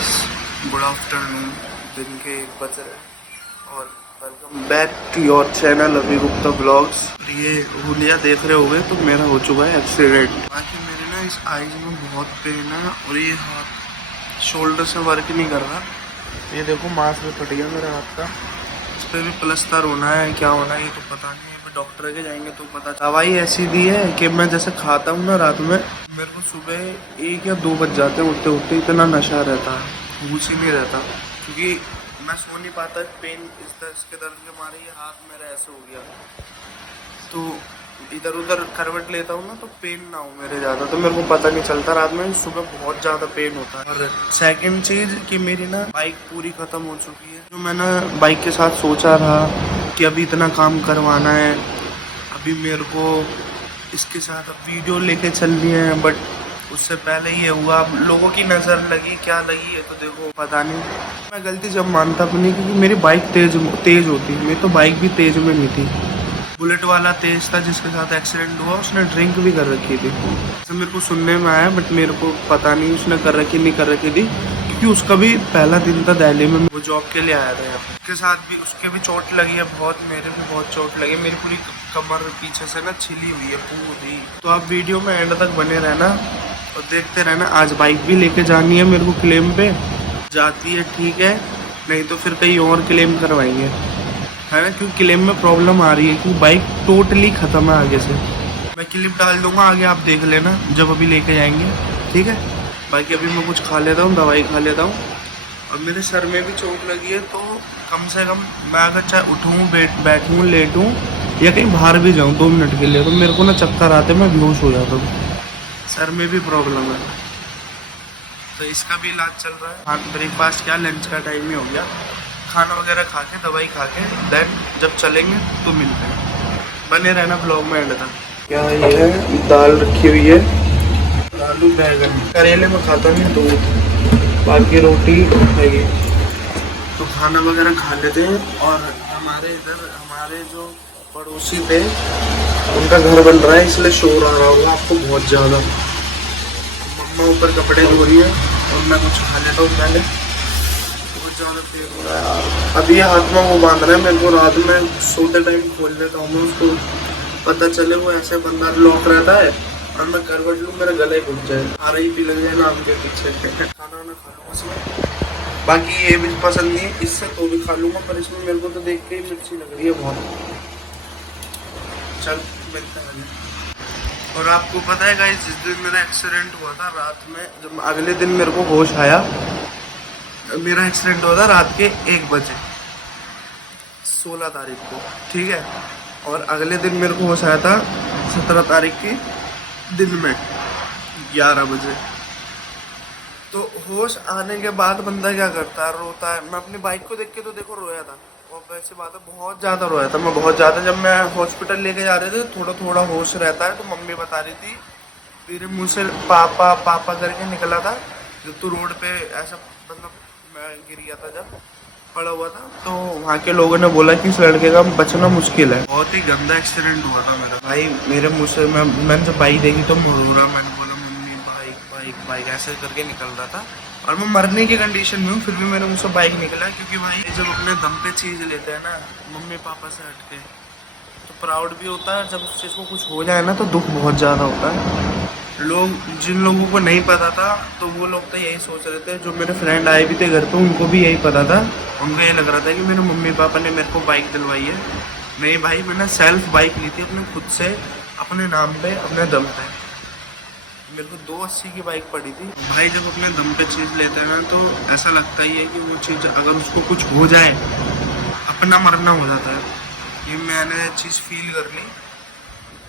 Guys, good afternoon. दिन के 1 बज रहे हैं और welcome back to your channel Abhi Gupta blogs. ये हुलिया देख रहे होगे तो मेरा हो चुका है एक्सीडेंट। बाकी मेरे ना इस आईज में बहुत पेन है और ये हाथ शोल्डर से वर्क नहीं कर रहा। ये देखो मांस में फट गया मेरा हाथ का। इस पर भी प्लस्तर होना है, क्या होना है ये तो पता नहीं है। डॉक्टर के जाएंगे तो पता। दवाई ऐसी दी है कि मैं जैसे खाता हूँ ना रात में, मेरे को सुबह 1 या 2 बज जाते हैं उठते उठते। इतना नशा रहता है, होश ही नहीं रहता, क्योंकि मैं सो नहीं पाता। पेन इसके दर्द के मारे ये हाथ मेरा ऐसे हो गया। तो इधर उधर करवट लेता हूँ ना तो पेन ना हो मेरे ज़्यादा, तो मेरे को पता नहीं चलता रात में। सुबह बहुत ज़्यादा पेन होता है। और सेकंड चीज़ कि मेरी ना बाइक पूरी ख़त्म हो चुकी है। जो मैंने बाइक के साथ सोचा था कि अभी इतना काम करवाना है, अभी मेरे को इसके साथ अब वीडियो लेके चलनी है, बट उससे पहले ये हुआ। अब लोगों की नज़र लगी, क्या लगी है तो देखो पता नहीं। मैं गलती जब मानता अपनी, क्योंकि मेरी बाइक तेज़ होती। मेरी तो बाइक भी तेज़ में नहीं थी। बुलेट वाला तेज़ था जिसके साथ एक्सीडेंट हुआ, उसने ड्रिंक भी कर रखी थी। तो मेरे को सुनने में आया, बट मेरे को पता नहीं उसने कर रखी नहीं कर रखी थी, क्योंकि उसका भी पहला दिन था दिल्ली में। वो जॉब के लिए आया था यहाँ। उसके साथ भी उसके भी चोट लगी है बहुत, मेरे भी बहुत चोट लगी। मेरी पूरी कमर पीछे से ना छिली हुई है पूरी। तो आप वीडियो में एंड तक बने रहना और देखते रहना। आज बाइक भी लेके जानी है मेरे को क्लेम पे। जाती है ठीक है, नहीं तो फिर कहीं और क्लेम करवाएंगे, है ना, क्योंकि क्लेम में प्रॉब्लम आ रही है कि बाइक टोटली ख़त्म है आगे से। मैं क्लिप डाल दूंगा आगे, आप देख लेना जब अभी लेके जाएंगे, ठीक है। बाकी अभी मैं कुछ खा लेता हूँ, दवाई खा लेता हूँ। और मेरे सर में भी चोट लगी है, तो कम से कम मैं अगर चाहे उठूँ, बैठूँ, लेटूँ या कहीं बाहर भी जाऊँ 2 मिनट के लिए, तो मेरे को ना चक्कर आते, मैं बेहोश हो जाता हूँ। सर में भी प्रॉब्लम है, तो इसका भी इलाज चल रहा है। हाँ, ब्रेकफास्ट क्या, लंच का टाइम ही हो गया। खाना वगैरह खा के, दवाई खा के, देन जब चलेंगे तो मिलते हैं। बने रहना ब्लॉग में एंड तक। क्या ये है, दाल रखी हुई है, आलू बैगन। करेले में खाता नहीं दूध, बाकी रोटी है। तो खाना वगैरह खा लेते हैं। और हमारे इधर हमारे जो पड़ोसी थे उनका घर बन रहा है, इसलिए शोर आ रहा होगा आपको बहुत ज़्यादा। मम्मा ऊपर कपड़े धो रही है और मैं कुछ खा लेता हूँ पहले। ज़्यादा पेट हो रहा है यार। अभी हाथ में वो बांध रहा है मेरे को, रात में सोते टाइम खोल लेता हूँ मैं उसको, पता चले वो ऐसे बंदा लॉक रहता है और मैं करवट लूँ, मेरा गला ही घुट जाए, आ रही भी लग जाए नाम के पीछे। खाना वाना खा लूँगा इसमें। बाकी ये भी पसंद नहीं है, इससे तो भी खा लूँगा, पर इसमें मेरे को तो देख के ही मिर्ची लग रही है बहुत। चल मिलता है। और आपको पता है गाइस, जिस दिन मेरा एक्सीडेंट हुआ था रात में, जब अगले दिन मेरे को होश आया, मेरा एक्सीडेंट हुआ था रात के 1 बजे 16 तारीख को, ठीक है। और अगले दिन मेरे को होश आया था 17 तारीख की दिन में 11 बजे। तो होश आने के बाद बंदा क्या करता है, रोता है। मैं अपनी बाइक को देख के तो देखो रोया था, और वैसी बात है बहुत ज़्यादा रोया था मैं, बहुत ज़्यादा। जब मैं हॉस्पिटल लेके जा रहे थे थोड़ा थोड़ा होश रहता है, तो मम्मी बता रही थी, मेरे मुँह से पापा पापा करके निकला था। जब तू रोड पे ऐसा, मतलब मैं गिर गया था, जब पड़ा हुआ था, तो वहाँ के लोगों ने बोला कि इस लड़के का बचना मुश्किल है। बहुत ही गंदा एक्सीडेंट हुआ था मेरा भाई। मेरे मुँह से मैंने जब बाइक देखी तो मैं रो रहा। मैंने बोला मम्मी बाइक बाइक बाइक, ऐसे करके निकल रहा था। और मैं मरने की कंडीशन में हूँ, फिर भी मेरे मुँह से बाइक निकला, क्योंकि भाई जब अपने दम पे चीज़ लेते हैं ना मम्मी पापा से हटके, तो प्राउड भी होता है। जब उस चीज़ को कुछ हो जाए ना तो दुख बहुत ज़्यादा होता है। लोग, जिन लोगों को नहीं पता था, तो वो लोग तो यही सोच रहे थे। जो मेरे फ्रेंड आए भी थे घर पे, उनको भी यही पता था। उनको ये लग रहा था कि मेरे मम्मी पापा ने मेरे को बाइक दिलवाई है। नहीं भाई, मैंने सेल्फ बाइक ली थी अपने खुद से, अपने नाम पे, अपने दम पे। मेरे को 280 की बाइक पड़ी थी भाई। जब अपने दम पे चीज़ लेते हैं ना, तो ऐसा लगता ही है कि वो चीज़ अगर उसको कुछ हो जाए, अपना मरना हो जाता है। ये मैंने चीज़ फील कर ली।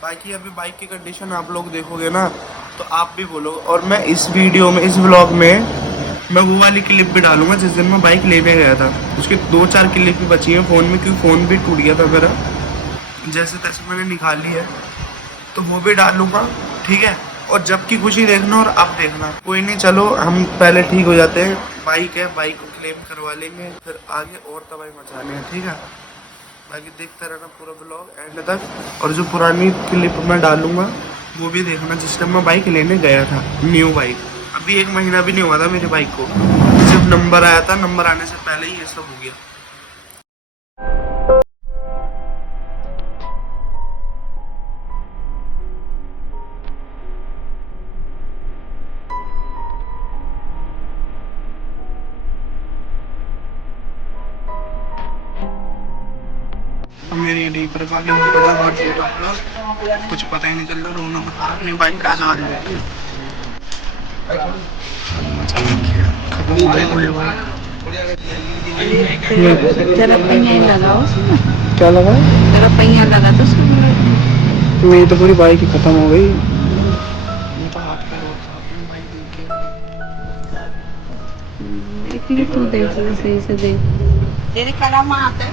बाकी अभी बाइक की कंडीशन आप लोग देखोगे ना तो आप भी बोलो। और मैं इस वीडियो में, इस व्लॉग में, मैं वो वाली क्लिप भी डालूंगा जिस दिन मैं बाइक लेने गया था। उसकी 2-4 क्लिप भी बची हैं फ़ोन में, क्योंकि फ़ोन भी टूट गया था मेरा, जैसे तैसे मैंने निकाली है, तो वो भी डालूंगा, ठीक है। और जब की खुशी देखना और अब देखना, कोई नहीं, चलो हम पहले ठीक हो जाते हैं। बाइक है, बाइक को क्लेम करवा लेंगे, फिर आगे और तबाही मचानी है, ठीक है। बाकी देखते रहना पूरा ब्लॉग एंड तक। और जो पुरानी क्लिप मैं डालूंगा वो भी देखना, जिस टाइम मैं बाइक लेने गया था, न्यू बाइक। अभी 1 महीना भी नहीं हुआ था मेरी बाइक को। जब नंबर आया था, नंबर आने से पहले ही ये सब हो गया। मेरी रीपर वाले कुछ पता ही नहीं चल रहा, रोना बता रहा अपनी बाइक का हाथ में जरा पहिया लगाओ, क्या लगा? जरा पहिया लगा तो मेरी तो पूरी बाइक ही खत्म हो गई। तू देख ले, सही से देख। तेरे कलम आते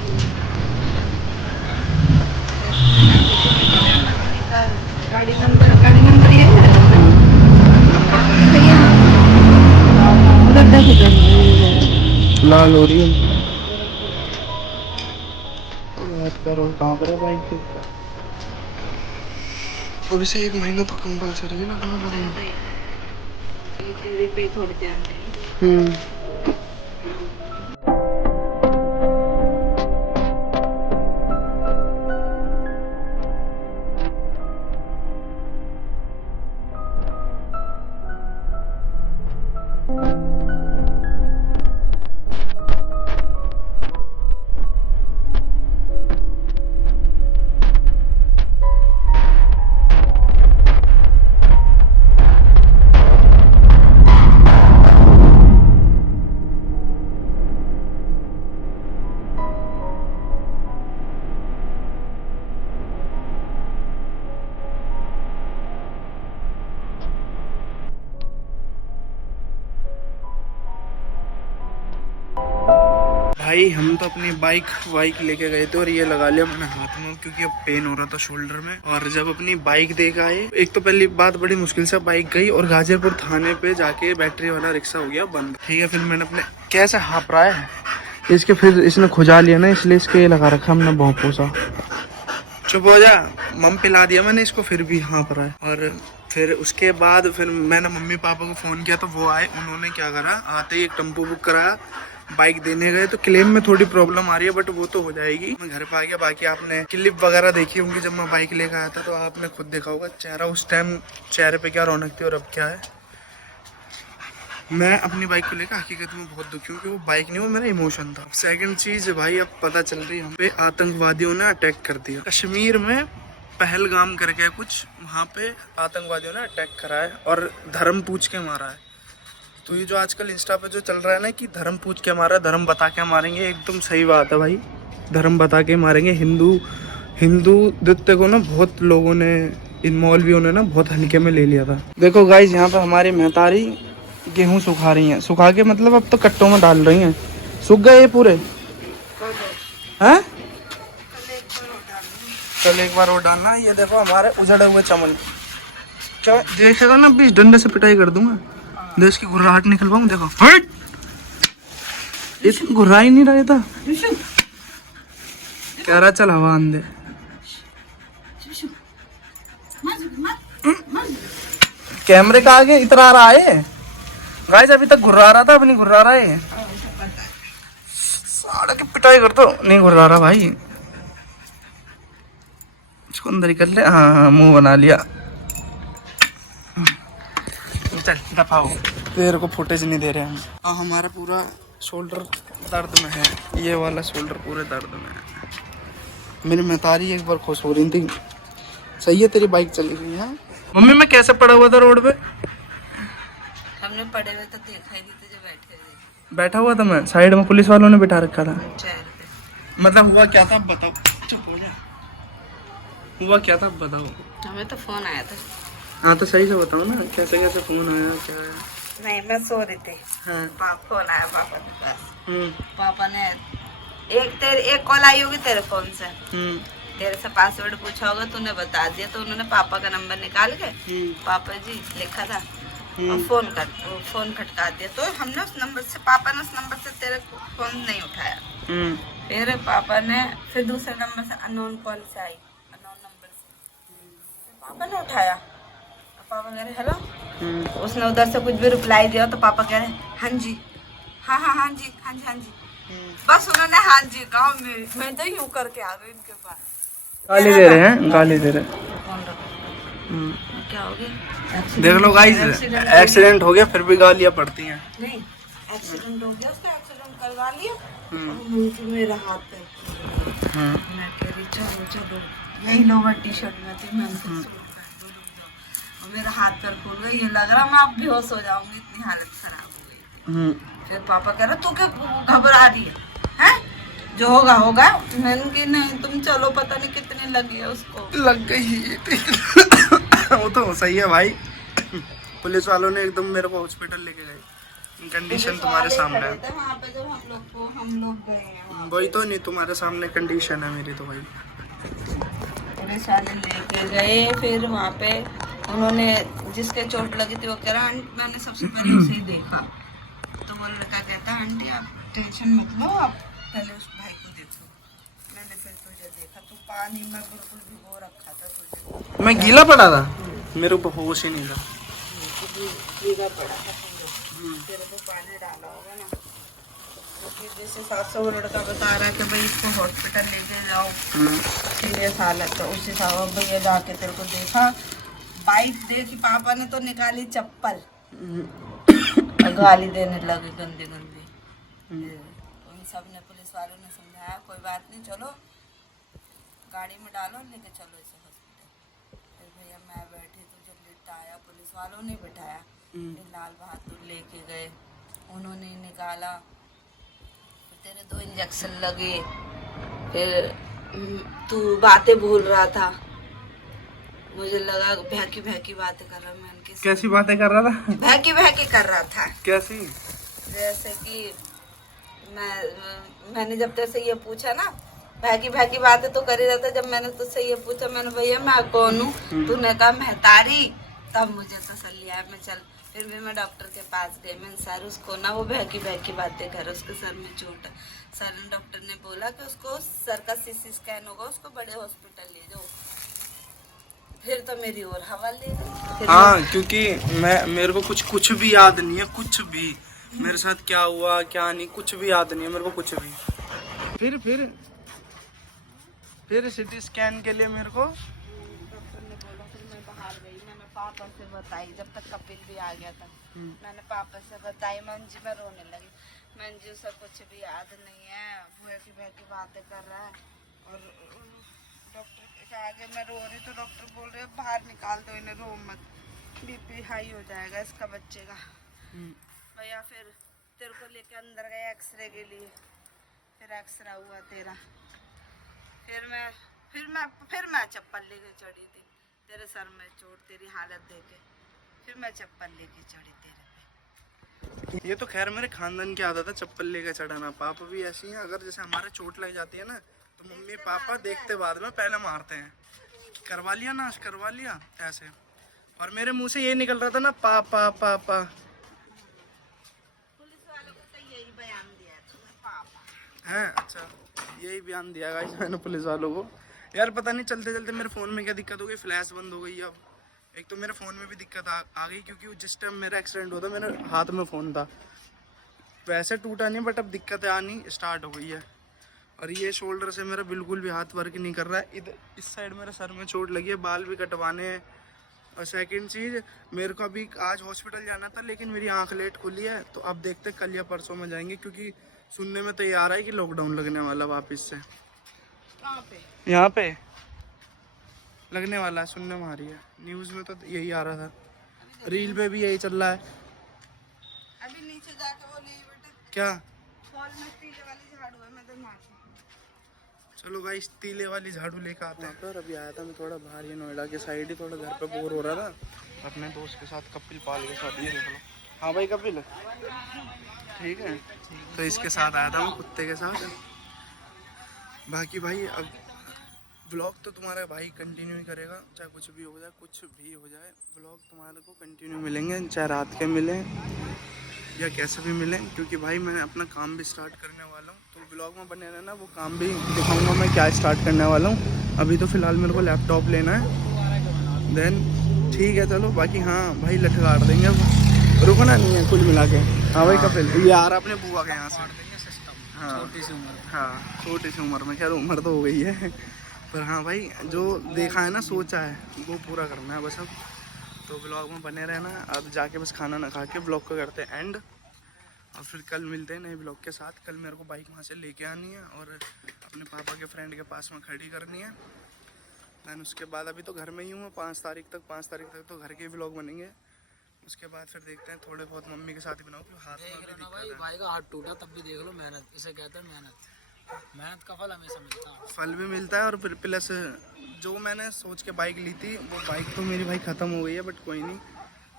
गाड़ी नंबर ये है भैया, गड्ढा खुदा लाल हो रही है। बात करो कहाँ पर है बाइक? अब इसे 1 महीना तो कंपल्सरी है ना, कहाँ करेंगे? तेरे पे थोड़ी ध्यान दे। भाई हम तो अपनी बाइक लेके गए थे और ये लगा लिया मैंने हाथ में, क्योंकि अब पेन हो रहा था शोल्डर में। और जब अपनी बाइक देख आए, एक तो पहली बात बड़ी मुश्किल से बाइक गई और गाजीपुर थाने पे जाके बैटरी वाला रिक्शा हो गया बंद। ठीक है, फिर मैंने अपने कैसे हाँप रहा है इसके, फिर इसने खुजा लिया ना, इसलिए इसके ये लगा रखा हमने बहुत पोसा। चुप हो जा, मम पिला दिया मैंने इसको, फिर भी हाँप रहा है। और फिर उसके बाद फिर मैंने मम्मी पापा को फोन किया तो वो आए। उन्होंने क्या करा, आते ही एक टेम्पो बुक कराया, बाइक देने गए। तो क्लेम में थोड़ी प्रॉब्लम आ रही है बट वो तो हो जाएगी। मैं घर पे आ गया। बाकी आपने क्लिप वगैरह देखी होंगी जब मैं बाइक लेकर आया था, तो आपने खुद देखा होगा चेहरा उस टाइम, चेहरे पे क्या रौनक थी और अब क्या है। मैं अपनी बाइक को लेकर हकीकत में बहुत दुखी हूँ कि वो बाइक नहीं, वो मेरा इमोशन था। सेकंड चीज भाई, अब पता चल रही है हम पे आतंकवादियों ने अटैक कर दिया कश्मीर में, पहलगाम करके कुछ, वहाँ पे आतंकवादियों ने अटैक करा है और धर्म पूछ के मारा है। तो ये जो आजकल इंस्टा पे जो चल रहा है ना कि धर्म पूछ के मारा, धर्म बता के मारेंगे, एकदम सही बात है भाई, धर्म बता के मारेंगे। हिंदू को ना बहुत लोगों ने, इन मौलवियों ने ना बहुत हल्के में ले लिया था। देखो गाइस, यहाँ पे हमारी महतारी गेहूं सुखा रही हैं, सुखा के मतलब अब तो कट्टों में डाल रही हैं। सूख गए ये पूरे हैं? कल एक बार वो डालना। ये देखो हमारे उजड़े हुए चमन, क्या देखेगा ना, 20 डंडे से पिटाई कर दूंगा, देश की घुर्राहट निकलवाऊं। देखो हट, इसमें घुर्रा ही नहीं रहा था, कह रहा चल हवा आंदे। कैमरे का आगे इतरा रहा है गाइस, अभी तक घुर्रा रहा था, अब नहीं घुर्रा रहा है। साड़ा की पिटाई कर दो, नहीं घुर्रा रहा भाई, इसको अंदर ही कर ले। हाँ हाँ, मुंह बना लिया, चल दफा हो। तेरे को फुटेज नहीं दे रहे हम। हमारा पूरा शोल्डर दर्द में है, ये वाला शोल्डर पूरे दर्द में है। मेरी महतारी एक बार खुश हो रही थी, सही है तेरी बाइक चली गई है। मम्मी मैं कैसे पड़ा हुआ था रोड पे? हमने पड़े हुए तो देखा ही नहीं तुझे बैठे हुए। बैठा हुआ था मैं, साइड में पुलिस वालों ने बिठा रखा था। मतलब हुआ क्या था बताओ, चुप हो जा, हुआ क्या था बताओ। हमें तो फोन आया था। हाँ तो सही से बताओ ना, कैसे कैसे फोन आया, क्या है? नहीं, मैं सो रही थी। हाँ। फोन आया पापा के पास। पापा ने एक कॉल आई होगी तेरे फोन से, तेरे से पासवर्ड पूछा होगा, तूने बता दिया, तो उन्होंने पापा का नंबर निकाल के पापा जी लिखा था और फोन खटका दिया। तो हमने उस नंबर से, पापा ने उस नंबर से तेरे फोन नहीं उठाया। फिर पापा ने फिर दूसरे नंबर से अननोन कॉल से आई, अननोन नंबर से पापा ने उठाया। पापा कह रहे हेलो, उसने उधर से कुछ भी रिप्लाई दिया तो पापा कह रहे हाँ जी हाँ हाँ हाँ जी हाँ जी हाँ जी। बस उन्होंने हाँ जी कहा, मैं तो यूं करके आ गई उनके पास। गाली दे रहे हैं, गाली दे रहे हैं। कौन रहा? क्या हो गया? देख लो गाइस, एक्सीडेंट हो गया फिर भी गालियां पड़ती हैं। नहीं, एक्सीडेंट हो गया, उसका एक्सीडेंट करवा लिया। और मेरा हाथ पे मैं कह रही चलो चलो, यही लोअर टी शर्ट में थी, मैं उनसे सूट पहन दो, रुक जाओ। और मेरा हाथ पैर फूल गई, ये लग रहा मैं अब बेहोश हो जाऊंगी, इतनी हालत खराब हो गई थी। फिर पापा कह रहे तू क्या घबरा रही है? जो होगा होगा। मैंने कि नहीं तुम चलो, पता नहीं कितनी लगी है उसको। लग गई वो तो सही है भाई। पुलिस वालों ने एकदम मेरे को हॉस्पिटल लेके गए, कंडीशन तुम्हारे सामने है। वहाँ पे जब हम लोग गए हैं, वही तो, नहीं तुम्हारे सामने कंडीशन है मेरी तो भाई। पुलिस वाले लेके गए, फिर वहाँ पे उन्होंने जिसके चोट लगी थी वो कह रहा मैंने सबसे पहले उसे ही देखा। तो वो लड़का कहता आंटी आप टेंशन मत लो, आप पहले उस भाई को देखो। मैंने फिर तुझे देखा, तू पानी में बिल्कुल भिगो रखा था तुझे। मैं गीला पड़ा था, मेरे को होश ही नहीं था। गीला पड़ा था, तेरे को पानी डाला होगा ना, क्योंकि जिस हिसाब से वो लड़का बता रहा है कि भाई इसको हॉस्पिटल लेके जाओ, सीरियस हालत है, उस हिसाब से भैया जाके तेरे को देखा। बाइक देखी, पापा ने तो निकाली चप्पल, गाली देने लगे गंदे गंदे। उन सब ने, पुलिस वालों ने समझाया कोई बात नहीं, चलो गाड़ी में डालो, लेके चलो इसे हॉस्पिटल। फिर भैया मैं बैठी तो जब लिटाया, पुलिस वालों ने बिठाया, फिर लाल बहादुर लेके गए, उन्होंने निकाला, फिर तेरे 2 इंजेक्शन लगे। फिर तू बातें भूल रहा था, मुझे लगा भैकी भैकी बातें कर रहा। मैं उनके कैसी बातें कर रहा था? भैकी भैकी कर रहा था। कैसी? जैसे कि मैंने जब तेरे ये पूछा ना, भैकी भैकी बातें तो कर ही रहा था। जब मैंने तुझसे ये पूछा, मैंने भैया मैं कौन हूँ, तूने कहा महतारी, तब मुझे तसल्ली आया। मैं चल, फिर भी मैं डॉक्टर के पास गई। मैंने सर उसको ना वो भैकी भैकी बातें कर, उसके सर में चोट है। सर ने, डॉक्टर ने बोला कि उसको सर का CT स्कैन होगा, उसको बड़े हॉस्पिटल ले जाओ। फिर तो मेरी और हवा ले गई। हाँ, क्योंकि मेरे को कुछ भी याद नहीं है, कुछ भी मेरे साथ क्या हुआ क्या नहीं, कुछ भी याद नहीं है मेरे को, कुछ भी। फिर CT स्कैन के लिए मेरे को डॉक्टर ने बोला। फिर मैं बाहर गई, मैंने पापा से बताई, जब तक कपिल भी आ गया था। मैंने पापा से बताई, मंजी में रोने लगी। मंजू से कुछ भी याद नहीं है, भूखी भूखी बातें कर रहा है। और डॉक्टर के आगे मैं रो रही, तो डॉक्टर बोल रहे बाहर निकाल दो इन्हें, रो मत, BP हाई हो जाएगा इसका बच्चे का। भैया फिर तेरे को लेके अंदर गए एक्सरे के लिए, फिर एक्सरा हुआ तेरा। फिर मैं चप्पल लेके चढ़ी थी, तेरे सर में चोट, तेरी हालत देखे, फिर मैं चप्पल लेके चढ़ी तेरे पे। ये तो खैर मेरे खानदान की आदत है चप्पल लेके चढ़ाना। पापा भी ऐसी हैं, अगर जैसे हमारे चोट लग जाती है ना, तो मम्मी पापा देखते बाद में पहले मारते हैं, करवा लिया नाश, करवा लिया ऐसे। और मेरे मुंह से ये निकल रहा था ना, पापा पापा। पुलिस वालों को तो यही बयान दिया था, पापा है। अच्छा, यही बयान दिया गाइस मैंने पुलिस वालों को। यार पता नहीं चलते चलते मेरे फ़ोन में क्या दिक्कत हो गई, फ्लैश बंद हो गई। अब एक तो मेरे फ़ोन में भी दिक्कत आ गई, क्योंकि जिस टाइम मेरा एक्सीडेंट हुआ था मेरे हाथ में फ़ोन था, वैसे टूटा नहीं, बट अब दिक्कतें आनी स्टार्ट हो गई है। और ये शोल्डर से मेरा बिल्कुल भी हाथ वर्क नहीं कर रहा है। इधर इस साइड मेरे सर में चोट लगी है, बाल भी कटवाने हैं। और सेकंड चीज़, मेरे को अभी आज हॉस्पिटल जाना था, लेकिन मेरी आंख लेट खुली है, तो अब देखते कल या परसों में जाएंगे, क्योंकि सुनने में तो ये आ रहा है कि लॉकडाउन लगने वाला वापस से। कहाँ पे? यहाँ पे लगने वाला है, सुनने में आ रही है, न्यूज़ में तो यही आ रहा था, रील पे भी यही चल रहा है। अभी नीचे जाके बोले बेटा क्या? हॉल में पीले वाली झाड़ू है, मैं तो मार। चलो भाई, तीले वाली झाड़ू लेकर आते हैं। पर अभी आया था मैं थोड़ा बाहर, ये नोएडा के साइड ही, थोड़ा घर पे बोर हो रहा था अपने दोस्त के साथ, कपिल पाल के साथ। ये देख लो। हाँ भाई कपिल, ठीक है। तो इसके साथ आया था मैं, कुत्ते के साथ। बाकी भाई अब व्लॉग तो तुम्हारा भाई कंटिन्यू ही करेगा, चाहे कुछ भी हो जाए, कुछ भी हो जाए, व्लॉग तुम्हारे को कंटिन्यू मिलेंगे, चाहे रात के मिलें या कैसे भी मिलें, क्योंकि भाई मैं अपना काम भी स्टार्ट करने वाला हूँ। तो ब्लॉग में बने रहना, वो काम भी दिखाऊंगा मैं क्या स्टार्ट करने वाला हूँ। अभी तो फ़िलहाल मेरे को लैपटॉप लेना है, देन ठीक है चलो। बाकी हाँ भाई, लठ काट देंगे अब। रुकना नहीं है कुल मिला के। हाँ भाई कपिल, ये आ रहा अपने बुआ के यहाँ से। हाँ छोटी सी उम्र, हाँ छोटी सी उम्र में, खैर उम्र तो हो गई है, पर हाँ भाई जो देखा है ना, सोचा है, वो पूरा करना है बस अब। तो ब्लॉग में बने रहना। अब जाके बस खाना ना खा के ब्लॉग को करते हैं एंड, और फिर कल मिलते हैं नए ब्लॉग के साथ। कल मेरे को बाइक वहाँ से लेके आनी है और अपने पापा के फ्रेंड के पास में खड़ी करनी है। दैन उसके बाद अभी तो घर में ही हूँ 5 तारीख तक तो घर के ब्लॉग बनेंगे। उसके बाद फिर देखते हैं, थोड़े बहुत मम्मी के साथ ही बनाओ, क्योंकि हाथ में अभी भाई का हाथ टूटा तब भी देख लो, मेहनत इसे कहते हैं। मेहनत का फल हमेशा मिलता है, फल भी मिलता है। और फिर प्लस जो मैंने सोच के बाइक ली थी, वो बाइक तो मेरी भाई ख़त्म हो गई है, बट कोई नहीं,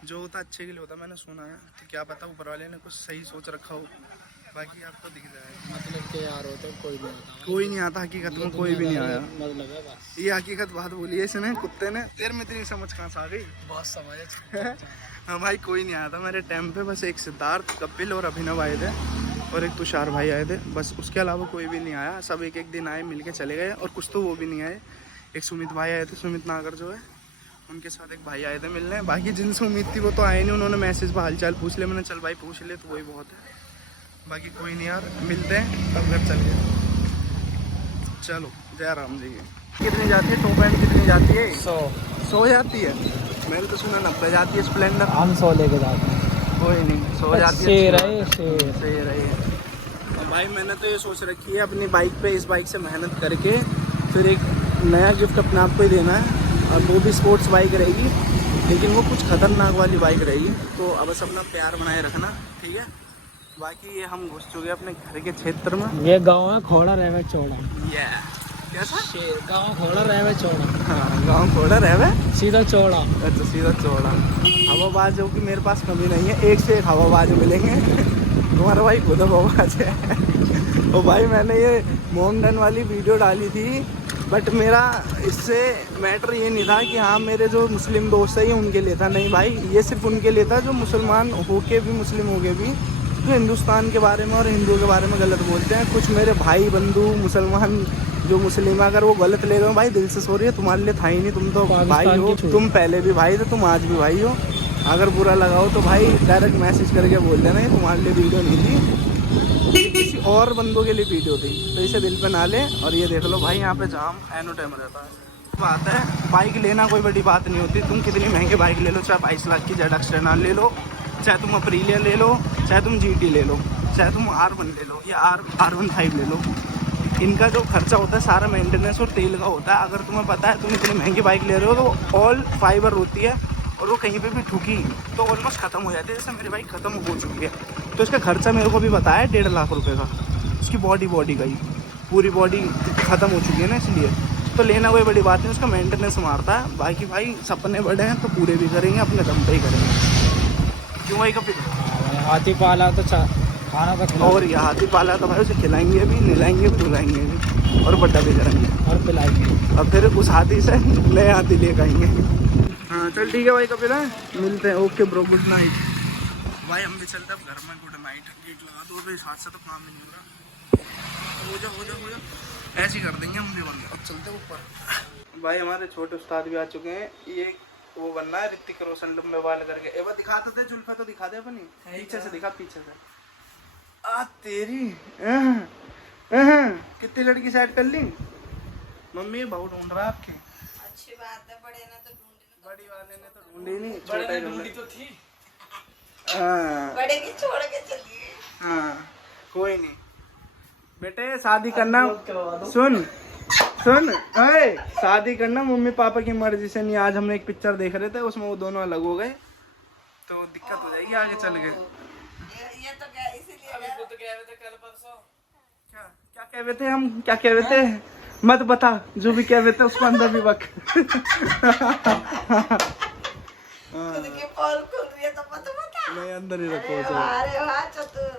जो होता अच्छे के लिए होता, मैंने सुना है। तो क्या पता ऊपर वाले ने कुछ सही सोच रखा हो, बाकी आपको दिख जाएगा। मतलब के यार होते कोई नहीं आता हकीकत में, कोई भी नहीं आया। मतलब है बस। ये हकीकत बात बोली है इसने, कुत्ते ने। तेरे में इतनी समझ कहाँ से आ गई? बहुत समझ हाँ भाई, कोई नहीं आया था मेरे टाइम पे, बस एक सिद्धार्थ, कपिल और अभिनव आए थे, और एक तुषार भाई आए थे, बस। उसके अलावा कोई भी नहीं आया। सब एक एक दिन आए, मिल के चले गए, और कुछ तो वो भी नहीं आए। एक सुमित भाई आए थे, सुमित नागर जो है, उनके साथ एक भाई आए थे मिलने। बाकी जिनसे उम्मीद थी वो तो आए नहीं, उन्होंने मैसेज पर हालचाल पूछ लिया। मैंने चल भाई पूछ ले, तो वही बहुत है। बाकी कोई नहीं यार, मिलते हैं, अब घर चल गए। चलो जय राम जी की। कितनी जाती है टॉप एंड? कितनी जाती है? 100 जाती है। मैंने तो सुना 90 जाती है स्प्लेंडर। हम 100 लेके जाते हैं। कोई नहीं, 100 जाती है। सही रही है भाई। मैंने तो ये सोच रखी है अपनी बाइक पे, इस बाइक से मेहनत करके फिर एक नया गिफ्ट अपने आप को ही देना है, और वो भी स्पोर्ट्स बाइक रहेगी, लेकिन वो कुछ खतरनाक वाली बाइक रहेगी। तो अब बस अपना प्यार बनाए रखना, ठीक है। बाकी ये हम घुस चुके हैं अपने घर के क्षेत्र में। ये गांव है घोड़ा रहवे चौड़ा। कैसा? गांव घोड़ा रहवे चौड़ा। हाँ, गाँव घोड़ा रहवे सीधा चौड़ा। अच्छा, सीधा चौड़ा। हवाबाजों की मेरे पास कमी नहीं है, एक से एक हवाबाज मिलेंगे। तुम्हारा भाई खुद हवाबाज है। और भाई मैंने ये मोमडन वाली वीडियो डाली थी, बट मेरा इससे मैटर ये नहीं था कि हाँ मेरे जो मुस्लिम दोस्त है ये उनके लिए था। नहीं भाई, ये सिर्फ उनके लिए था जो मुसलमान होके भी, मुस्लिम होके भी, जो हिंदुस्तान के बारे में और हिंदुओं के बारे में गलत बोलते हैं। कुछ मेरे भाई बंधु मुसलमान जो मुस्लिम, अगर वो गलत ले गए भाई, दिल से सॉरी है, तुम्हारे लिए था ही नहीं। तुम तो भाई हो, तुम पहले भी भाई थे, तुम आज भी भाई हो। अगर बुरा लगाओ तो भाई डायरेक्ट मैसेज करके बोल देना, ये तुम्हारे लिए वीडियो नहीं थी, ये किसी और बंदों के लिए वीडियो थी। तो इसे दिल पे ना ले। और ये देख लो भाई, यहाँ पे जाम एनो टाइम रहता है। बात है, बाइक लेना कोई बड़ी बात नहीं होती। तुम कितनी महंगी बाइक ले लो, चाहे 22 लाख की जेड एक्सटर्नल ले लो, चाहे तुम अप्रीलिया ले लो, चाहे तुम GT ले लो, चाहे तुम R1 ले लो, या R15 ले लो, इनका जो खर्चा होता है सारा मेंटेनेंस और तेल का होता है। अगर तुम्हें पता है तुम इतनी महंगी बाइक ले रहे हो, तो ऑल फाइबर होती है, और वो कहीं पे भी ठुकी तो ऑलमोस्ट ख़त्म हो जाती है। जैसे मेरी बाइक ख़त्म हो चुकी है, तो इसका खर्चा मेरे को भी बताया 1.5 लाख रुपये का। उसकी बॉडी का ही पूरी बॉडी ख़त्म हो चुकी है ना, इसलिए तो लेना कोई बड़ी बात नहीं, उसका मेंटेनेंस मारता है। बाकी भाई सपने बड़े हैं तो पूरे भी करेंगे, अपने दम पे ही करेंगे। क्यों भाई कपिल? हाथी पाला तो खाना तो खिलाओ। और ये हाथी पाला तो भाई उसे खिलाएंगे भी, नहलाएंगे भी, धुलाएंगे भी, और बड्डा भी करेंगे, और पिलाएंगे, और फिर उस हाथी से नए हाथी लेकर आएंगे। हाँ चल ठीक है भाई कपिल, मिलते हैं। ओके ब्रो, गुड नाइट भाई। हम भी चलते हैं अब घर में। Good night. गेट लगा दो भाई, हाथ से तो काम ही नहीं हो रहा। हो जा ऐसे ही कर देंगे हम भी बंद। अब चलते ऊपर। भाई हमारे छोटे उस्ताद भी आ चुके हैं। ये वो बनना है ऋतिक रोशन लंबे बाल करके। एक बार दिखाते थे जुल्फा, तो दिखा दे अपनी, पीछे से दिखा, पीछे से। आ तेरी कितनी लड़की सेट कर ली मम्मी? बहुत ढूंढ रहा है आपकी। अच्छी बात है, बड़े ने तो ढूंढी, बड़ी वाले ने तो ढूंढी नहीं, छोटा ढूंढी तो थी। बड़े की छोड़ के चली। हाँ कोई नहीं बेटे, शादी करना, सुन अरे शादी करना मम्मी पापा की मर्जी से नहीं। आज हमने एक पिक्चर देख रहे थे, उसमें वो दोनों अलग हो गए, तो दिक्कत हो जाएगी आगे चल के। ये तो क्या इसीलिए तो कह रहे थे कल परसों। क्या कह रहे थे हम? क्या कह रहे थे? मत बता, जो भी कह रहे थे उसको अंदर भी बक। खुद के पोल खुल रही है तो मत बता। नहीं, अंदर ही रखो। अरे वाह चतुर।